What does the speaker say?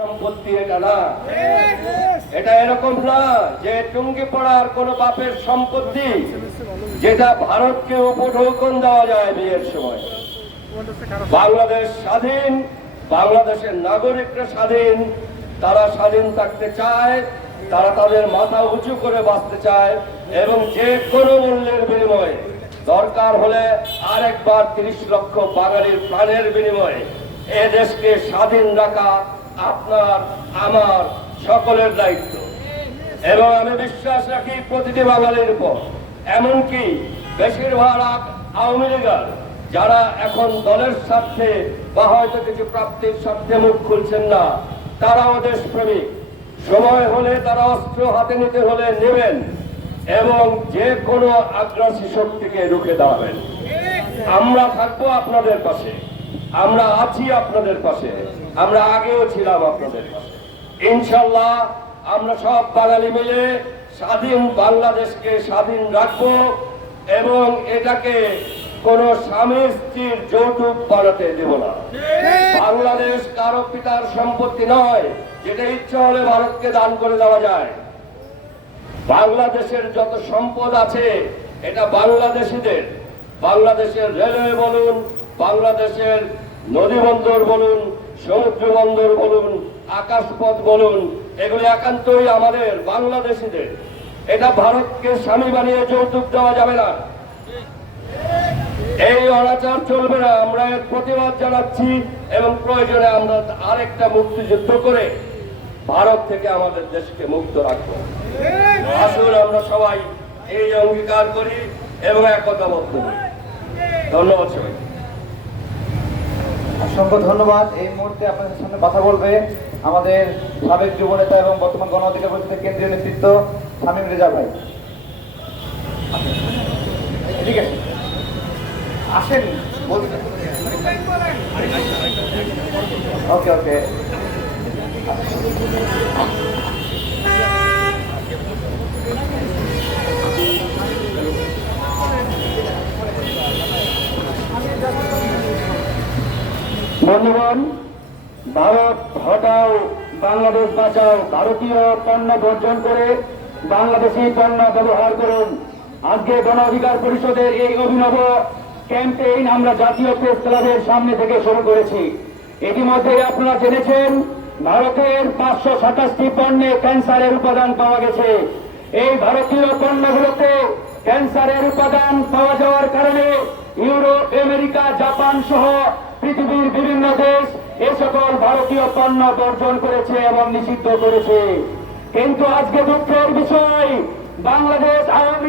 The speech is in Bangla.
সম্পত্তি এটা না। এটা এরকম না যে টুঙ্গি পড়ার কোন বাপের সম্পত্তি যেটা ভারতকে উপঢৌকন দেওয়া যায় বিয়ের সময়। বাংলাদেশ স্বাধীন, বাংলাদেশের নাগরিকরা স্বাধীন, তারা স্বাধীন থাকতে চায়, তারা তাদের মাথা উঁচু করে বাঁচতে চায় এবং যে কোনো মূল্যের বিনিময়ে। দরকার হলে আরেকবার তিরিশ লক্ষ বাঙালির প্রাণের বিনিময়ে এ দেশকে স্বাধীন রাখা আপনার, আমার, সকলের দায়িত্ব। এবং আমি বিশ্বাস রাখি প্রতিটি বাঙালির উপর। এমনকি বেশিরভাগ আওয়ামী লীগার, যারা এখন দলের স্বার্থে বা হয়তো কিছু প্রাপ্তির স্বার্থে মুখ খুলছেন না, তারাও দেশপ্রেমিক। সময় হলে তারা অস্ত্র হাতে নিতে হলে নেবেন এবং যে কোনো আগ্রাসী শক্তিকে রুখে দাঁড়াবেন। আমরা থাকব আপনাদের পাশে। আমরা আছি আপনাদের পাশে। আমরা আগেও ছিলাম আপনাদের পাশে। ইনশাল্লাহ আমরা সব বাঙালি মিলে স্বাধীন বাংলাদেশকে স্বাধীন রাখব এবং এটাকে কোন স্বামী স্ত্রীর যৌতুক বানাতে দেব না। বাংলাদেশ কারও পিতার সম্পত্তি নয়, যেটা ইচ্ছা হলে ভারতকে দান করে দেওয়া যায়। বাংলাদেশের যত সম্পদ আছে, এটা বাংলাদেশিদের। বাংলাদেশের রেলওয়ে বলুন বাংলাদেশের নদী বন্দর বলুন, সমুদ্র বন্দর বলুন, আকাশপথ বলুন, এগুলি একান্তই আমাদের বাংলাদেশিদের। এটা ভারতকে স্বামী বানিয়ে যৌতুক দেওয়া যাবে না। এই অনাচার চলবে না, আমরা এর প্রতিবাদ জানাচ্ছি এবং প্রয়োজনে আমরা আরেকটা মুক্তিযুদ্ধ করে ভারত থেকে আমাদের দেশকে মুক্ত রাখব। আসুন আমরা সবাই এই অঙ্গীকার করি এবং একতাবদ্ধ হই। ধন্যবাদ সবাই অসংখ্য ধন্যবাদ। এই মুহূর্তে আপনাদের সামনে কথা বলবে আমাদের সাবেক যুব নেতা এবং বর্তমান গণ অধিকার পরিষদের কেন্দ্রীয় নেতৃত্ব শামীম রেজা ভাই। এদিকে আসেন। বলবেন ওকে ওকে। বন্ধুগণ, ভারত হটাও, বাংলাদেশ বাঁচাও, ভারতীয় পণ্য বর্জন করে বাংলাদেশি পণ্য ব্যবহার করুন। আজকে গণ অধিকার পরিষদের এই অভিনব ক্যাম্পেইন আমরা জাতীয় প্রেস ক্লাবের সামনে থেকে শুরু করেছি। ইতিমধ্যে আপনারা জেনেছেন, ভারতের পাঁচশো সাতাশটি পণ্যে ক্যান্সারের উপাদান পাওয়া গেছে। এই ভারতীয় পণ্যগুলোতে ক্যান্সারের উপাদান পাওয়া যাওয়ার কারণে ইউরোপ আমেরিকা, জাপান সহ পৃথিবীর বিভিন্ন দেশ এ সকল ভারতীয় পণ্য বর্জন করেছে এবং নিষিদ্ধ করেছে। কিন্তু আজকে দুঃখের বিষয়, বাংলাদেশ আওয়ামী